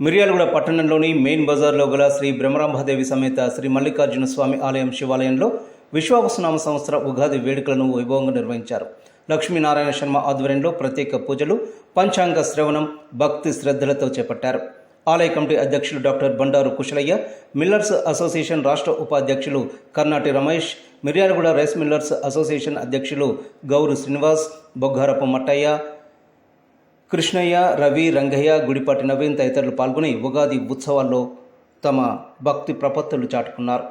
మిర్యాలగూడ పట్టణంలోని మెయిన్ బజార్లో గల శ్రీ బ్రహ్మరాంబాదేవి సమేత శ్రీ మల్లికార్జున స్వామి ఆలయం శివాలయంలో విశ్వావసునామ సంవత్సర ఉగాది వేడుకలను వైభవంగా నిర్వహించారు. లక్ష్మీనారాయణ శర్మ ఆధ్వర్యంలో ప్రత్యేక పూజలు, పంచాంగ శ్రవణం భక్తి శ్రద్ధలతో చేపట్టారు. ఆలయ కమిటీ అధ్యక్షులు doctor Bandaru Kushalaiah, millers association రాష్ట్ర ఉపాధ్యక్షులు Karnati Ramesh, Miryalaguda rice millers association అధ్యక్షులు గౌరు శ్రీనివాస్, బొగ్గారపు మట్టయ్య, కృష్ణయ్య, రవి, రంగయ్య, గుడిపాటి నవీన్ తదితరులు పాల్గొని ఉగాది ఉత్సవాల్లో తమ భక్తి ప్రపత్తులు చాటుకున్నారు.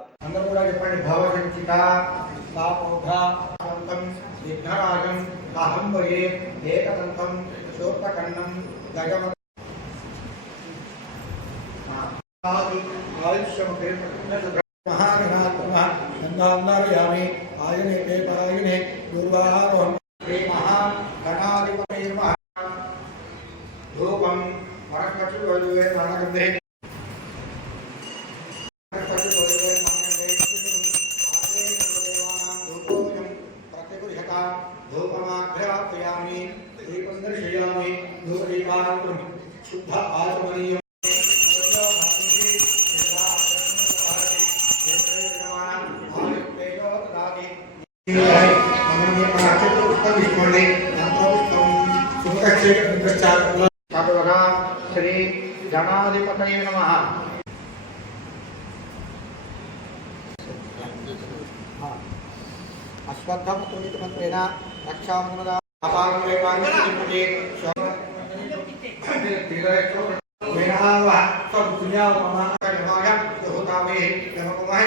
ధూపం వరకట్టు వలువే మనగందే ధూపమాఘ్రాపయామి దీపం దర్శయామి ధూపదీపానంతరం శుద్ధ ఆచమనీయం శ్రీ గణాధిపతయే నమః. అశ్వత్థపుత్రమిత్రేణ రక్షామనమదా అపారమేవాంగతిముదే వేణావ సబుజ్ఞావమాకరిమాయ దోతామే నమకుమహ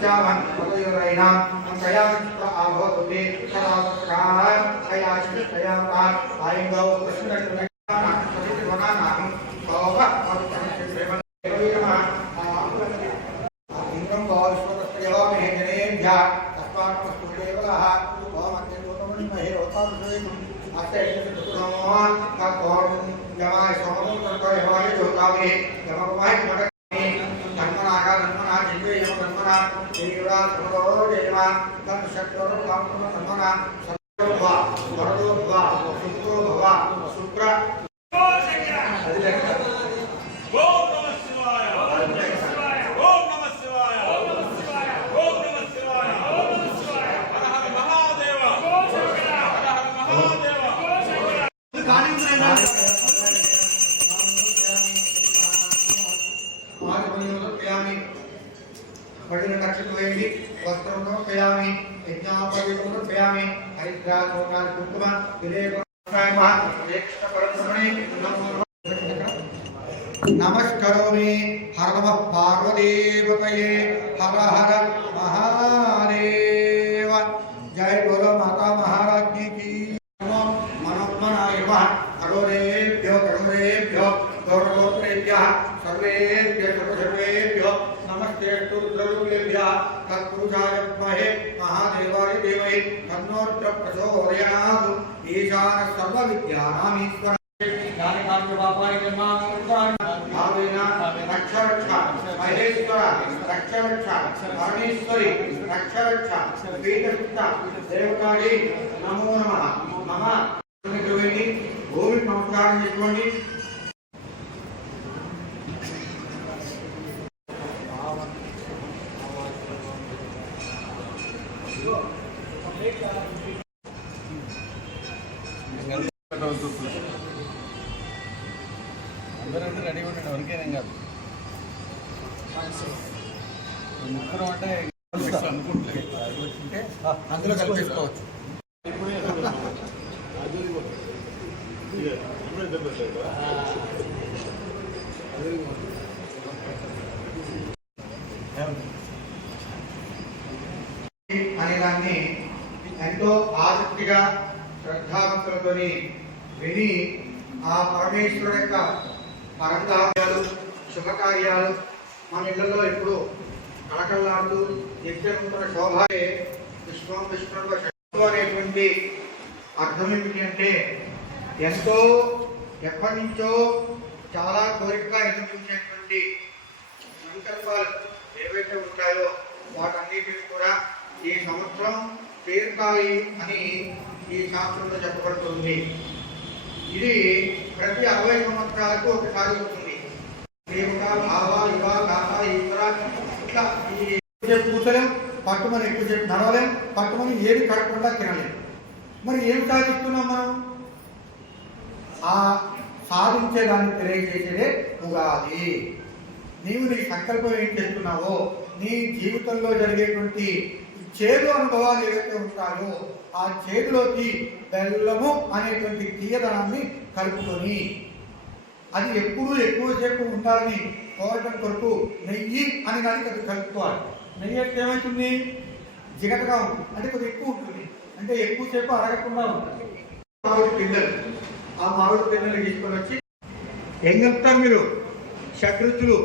శ్యామం పదయోరైనా అంకయామిత్ర ఆభోతుదే సరాసకార అయాచితయామా ఆయంగౌ కృష్ణకృష్ణ నమస్కరోమి. హర నమః పార్వతీపతయే హర హర మహాదేవ. జై బోలో మాతా మహారాజ్ఞి కి. మనోత్మనాయ నమః. హరోరేభ్యో కరుణేభ్యో గౌరవోత్తరేభ్యః సర్వేభ్యః సర్వేభ్యో నమస్తే రుద్రరూపేభ్యః తత్పురుషాయ విద్మహే మహాదేవాయ ధీమహి తన్నో రుద్రః ప్రచోదయాత్. ఈశాన సర్వ విద్యానామీశ్వర మహేశ్వర రక్షరక్ష పరమేశ్వరి రక్షరక్ష పీఠస్థ దేవతాయి నమో నమః. మమ భూమి నమస్కారం చేసుకోండి. అందరూ రెడీ ఉండండి, ఎవరికైనా కాదు. ముగ్గురు అంటే అనుకుంటే అందులో కలిపేసుకోవచ్చు. అనే దాన్ని ఎంతో ఆసక్తిగా శ్రద్ధాభక్తులతో విని ఆ పరమేశ్వరుడు యొక్క పరంగాలు శుభకార్యాలు మన ఇళ్లలో ఎప్పుడు కళకళలాడుతూ నిత్యనూతన శోభాయే విశ్వం విష్ణు అనేటువంటి అర్థం ఏమిటి అంటే ఎంతో ఎప్పటి నుంచో చాలా కోరికగా ఎదుర్కొంచేటువంటి సంకల్పాలు ఏవైతే ఉంటాయో వాటన్నిటిని కూడా ఈ సంవత్సరం తీర్కాయి అని ఈ శాస్త్రంలో చెప్పబడుతుంది. ఇది ప్రతి 60 సంవత్సరాలకు ఒకసారి వస్తుంది. దేవత భావ యువ గాథ ఈశ్వర ఇట్లా ఎక్కువసేపు కూర్చోలేం, పట్టుమని ఎక్కువసేపు నడవలేం, పట్టుమని ఏది కడకుండా తినలేం. మరి ఏం సాధిస్తున్నాం మనం? ఆ సాధించేదాన్ని తెలియజేసేదే ఉగాది. నీవు నీ సంకల్పం ఏం చేస్తున్నావో, నీ జీవితంలో జరిగేటువంటి చేదు అనుభవాలు ఏవైతే ఉంటాయో ఆ చేదులోకి బెల్లము అనేటువంటి తీయదనాన్ని కలుపుకొని, అది ఎప్పుడూ ఎక్కువసేపు ఉండాలని కోరటం కొరకు నెయ్యి అని దానికి అది కలుపుకోవాలి. నెయ్యి అంటే ఏమవుతుంది? జిగటగా ఉంటుంది, అంటే కొద్దిగా ఎక్కువ ఉంటుంది, అంటే ఎక్కువసేపు అడగకుండా ఉంటుంది. మామిడి పిందెలు, ఆ మామిడి పిందెలు తీసుకొని వచ్చి ఏం కలుపుతారు మీరు? షడ్రుచులు,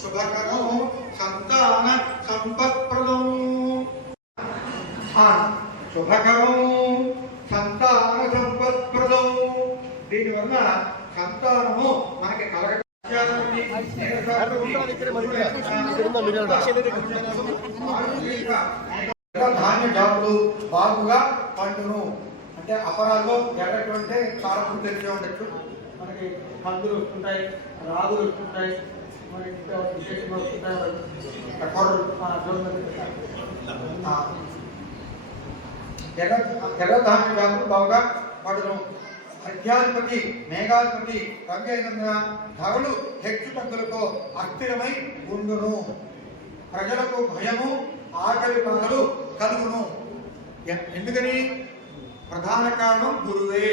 శుభకరము, సంతాన సంపత్ప్రదము, శుభకరము సంతాన సంపత్ప్రదము. దీనివల్ల సంతానము మనకి ధాన్య జాతులు బాగుగా పండును. అంటే అపరాల్లో ఎర్రటువంటి చాలా తెలిసే ఉండొచ్చు. మనకి కందులు వస్తుంటాయి, రాగులు వస్తుంటాయి, విశేషంగా వస్తుంటాయి, ఎర్ర ధాన్య జాతులు బాగా పండును. అధ్యాధిపతి మేఘాధిపతి రంగైనందున ధరలు హెచ్చు తగ్గులతో అస్థిరమై ఉండును. ప్రజలకు భయము, ఆకలి బాధలు కలుగును. ఎందుకని? ప్రధాన కారణం గురువే.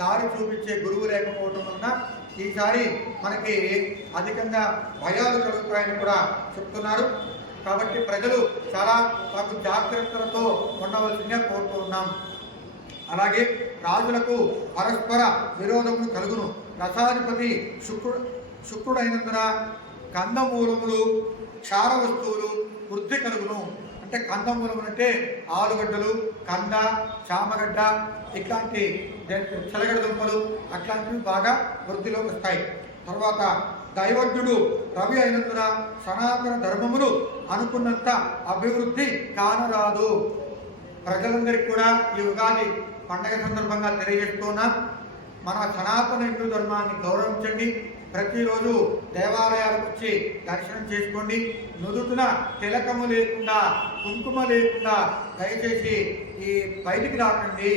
దారి చూపించే గురువు లేకపోవడం వలన ఈసారి మనకి అధికంగా భయాలు కలుగుతాయని కూడా చెప్తున్నారు. కాబట్టి ప్రజలు చాలా తగు జాగ్రత్తలతో ఉండవలసిందిగా కోరుతున్నాం. అలాగే రాజులకు పరస్పర విరోధములు కలుగును. రసాధిపతి శుక్రుడైనందున కందమూలములు, క్షార వస్తువులు వృద్ధి కలుగును. అంటే కందమూలములు అంటే ఆలుగడ్డలు, కంద, చామగడ్డ, ఇట్లాంటి చెలగడ దుంపలు అట్లాంటివి బాగా వృద్ధిలోకి వస్తాయి. తర్వాత దైవజ్ఞుడు రవి అయినందున సనాతన ధర్మములు అనుకున్నంత అభివృద్ధి కానరాదు. ప్రజలందరికీ కూడా ఈ ఉగాది పండగ సందర్భంగా తెలియజేస్తున్నాం. మన సనాతన హిందూ ధర్మాన్ని గౌరవించండి. ప్రతిరోజు దేవాలయాలకు వచ్చి దర్శనం చేసుకోండి. నుదుటిన తిలకము లేకుండా, కుంకుమ లేకుండా దయచేసి ఈ బయటికి రాకండి.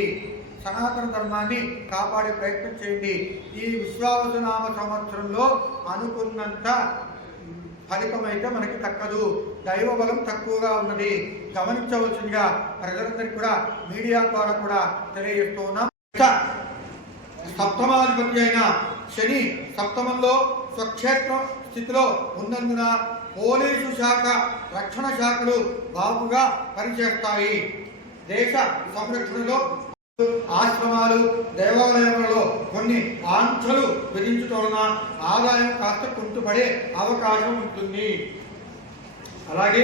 సనాతన ధర్మాన్ని కాపాడే ప్రయత్నం చేయండి. ఈ విశ్వావసునామ సంవత్సరంలో అనుకున్నంత ఫలితం అయితే మనకి దక్కదు. దైవ బలం తక్కువగా ఉన్నది, గమనించవలసిందిగా ప్రజలందరికీ కూడా మీడియా ద్వారా కూడా తెలియజేస్తూ ఉన్నాం. సప్తమాధిపతి అయిన శని సప్తమంలో స్వక్షేత్ర స్థితిలో ఉన్నందున పోలీసు శాఖ, రక్షణ శాఖలు బాగుగా పనిచేస్తాయి. దేశ సంరక్షణలో ఆశ్రమాలు, దేవాలయాలలో కొన్ని ఆంక్షలు విధించడం వలన ఆదాయం కాస్త కుంటుపడే అవకాశం ఉంటుంది. అలాగే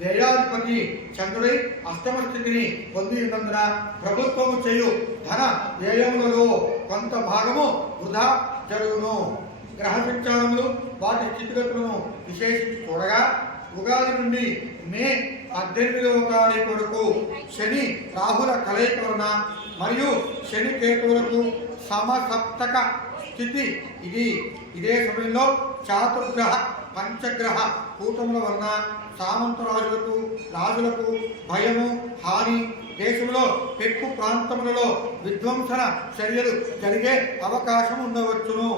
వ్యయాధిపతి చంద్రుడై అష్టమ స్థితిని పొంది ఉన్నందున ప్రభుత్వము చేయు ధన వ్యయములలో కొంత భాగము వృధా జరుగును. గ్రహ సంచారములు వాటి స్థితిగతులను విశేషించి చూడగా ఉగాది నుండి మే 18వ తారీఖు వరకు శని రాహుల కలయిక వలన మరియు శని కేతువులకు సమసప్తక స్థితి ఇదే సమయంలో చాతుర్గ్రహ పంచగ్రహ కూటముల వలన సామంతరాజులకు, రాజులకు భయము, హాని, దేశంలో పెక్కు ప్రాంతములలో విధ్వంసన చర్యలు జరిగే అవకాశం ఉండవచ్చును.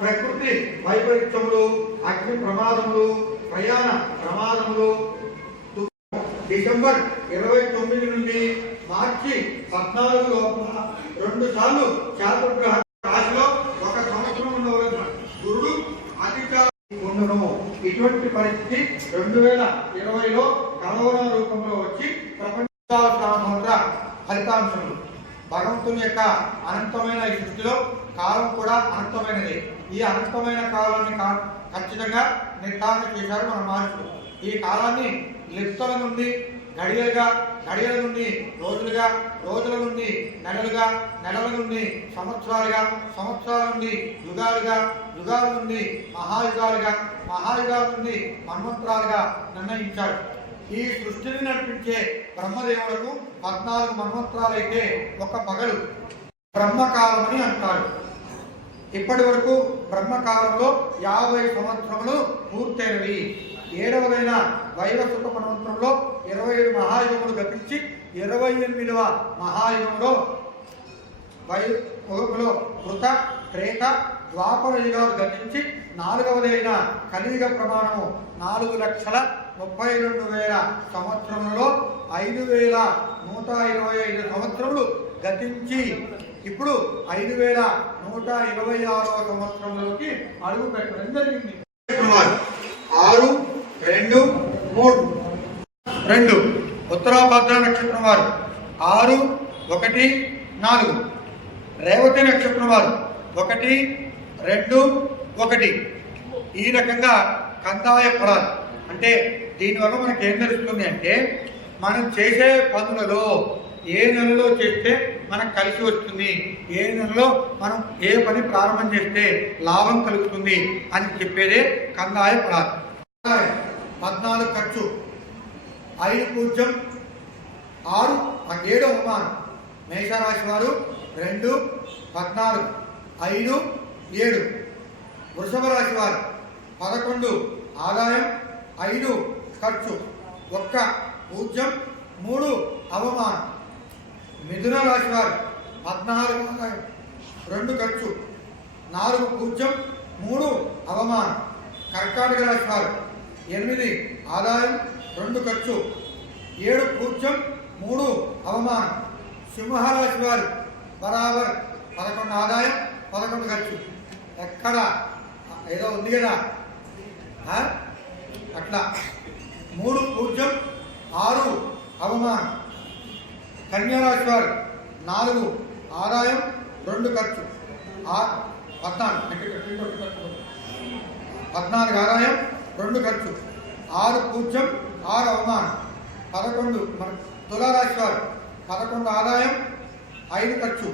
ప్రకృతి వైపరీత్యములు, అగ్ని ప్రమాదములు, ప్రయాణ ప్రమాదములు డిసెంబర్ 29 నుండి మార్చి 14 లోపల 2 సార్లు చాతుర్గ్రహ రాశిలో ఒక సంవత్సరం ఉండవలసిన గురుడు అతిచారం ఉండను. ఇటువంటి పరిస్థితి 2020లో కరోనా రూపంలో వచ్చి ప్రపంచ ఫలితాంశములు. భగవంతుని యొక్క అనంతమైన ఈ సృష్టిలో కాలం కూడా అనంతమైనది. ఈ అనంతమైన కాలాన్ని ఖచ్చితంగా నిర్ధారణ చేశారు మన మహర్షులు. ఈ కాలాన్ని లిప్తల నుండి గడియలుగా, గడియల నుండి రోజులుగా, రోజుల నుండి నెలలుగా, నెలల నుండి సంవత్సరాలుగా, సంవత్సరాల నుండి యుగాలుగా, యుగాల నుండి మహాయుగాలుగా, మహాయుగాల నుండి మన్వంతరాలుగా నిర్ణయించారు. ఈ సృష్టిని నడిపించే బ్రహ్మదేవులకు 14 మన్వంతరాలైతే ఒక పగలు. బ్రహ్మకాలం అని అంటారు. ఇప్పటి వరకు బ్రహ్మకాలంలో 50 సంవత్సరములు పూర్తయినవి. 7వదైన వైవస్వత మనవంతరంలో 27 మహాయుగములు గతించి 28వ మహాయుగంలో వైయుగంలో కృత త్రేత ద్వాపర యుగాలు గతించి 4వదైన కలియుగ ప్రమాణము 4,32,000 సంవత్సరములలో 5,125 సంవత్సరములు గతించి ఇప్పుడు 5,126వ సంవత్సరంలోకి అడుగు పెట్టడం జరిగింది. 6, 2, 3 2 ఉత్తరాభద్ర నక్షత్రం వారు 6, 1, 4 రేవతి నక్షత్రం వారు 1, 2, 1 ఈ రకంగా కందాయ ఫలాలు అంటే దీనివల్ల మనకి ఏం తెలుస్తుంది అంటే మనం చేసే పనులలో ఏ నెలలో చేస్తే మనకు కలిసి వస్తుంది, ఏ నెలలో మనం ఏ పని ప్రారంభం చేస్తే లాభం కలుగుతుంది అని చెప్పేదే కందాయ ఫలాలు. 14 ఖర్చు, 5 పూజ్యం, 6, 7 అవమానం. మేషరాశి వారు 2, 14, 5, 7. వృషభ రాశి వారు 11 ఆదాయం, 5 ఖర్చు, 1 పూజ్యం, 3 అవమానం. మిథున రాశి వారు 14 ఆదాయం, 2 ఖర్చు, 4 పూజ్యం, 3 అవమానం. కర్కాటక రాశి వారు 8 ఆదాయం, 2 ఖర్చు, 7 పూజ్యం, 3 అవమానం. సింహరాశి వారు బరాబర్ 11 ఆదాయం, 11 ఖర్చు. ఎక్కడ ఏదో ఉంది కదా అట్లా 3 పూజ్యం, 6 అవమానం. కన్యారాశి వారు 4 ఆదాయం, 2 ఖర్చు, 14 ఆదాయం, 2 ఖర్చు, 6 పూజ్యం, 6 అవమానం. 11 మన తులారాశి వారు 11 ఆదాయం, 5 ఖర్చు.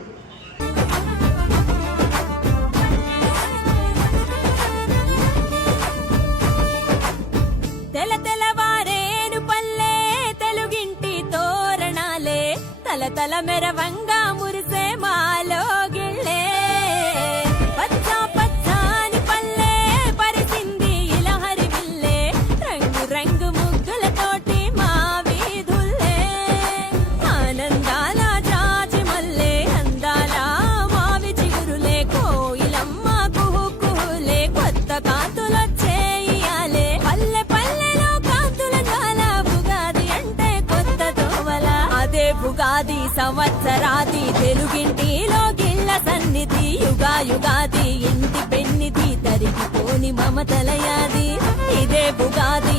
తెలతెలవారేను పల్లె తెలుగింటి తోరణాలే తలతల మెరవంగా మురిసే మాలో గిళ్ళే పచ్చ పచ్చాని పల్లె పరిసింది ఇలహరి విల్లే రంగు రంగు ముగ్గులతోటి మా వీధుల్లే ఆనందాల జాజి మల్లె అందాల మావి చిగురులే కోయిలమ్మ కుహు కుహులే కొత్త కాంతులొచ్చేయాలే పల్లె పల్లెలో కాంతుల జాల ఉగాది అంటే కొత్త తోవల అదే ఉగాది సంవత్సరాది తెలుగింటిలో గిళ్ళ సన్నిధి యుగాది ఇంటి పెన్నిధి తరిగిపోని మమతలయాది ఇదే ఉగాది